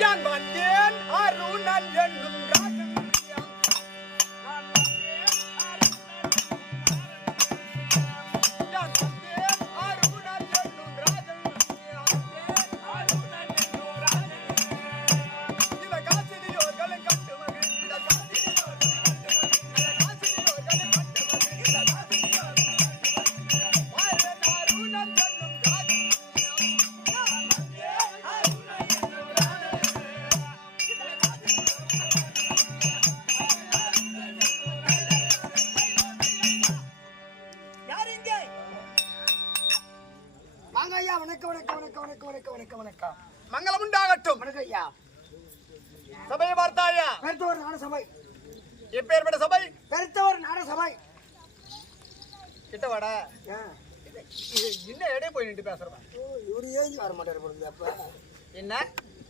யான் வந்தேன் அருணன் என்னும் மங்களம் உண்டாகட்டும். சபையை பார்த்தாயா? பெருத்தவர் நாட சபை. எப்பேற்பட்ட சபை? பெருத்தவர் நாட சபை. கிட்ட வாடா. இன்னும் எடே போய் நின்று பேசுறவன் இவரு ஏஞ்சி வர மாட்டாரு. அப்ப என்ன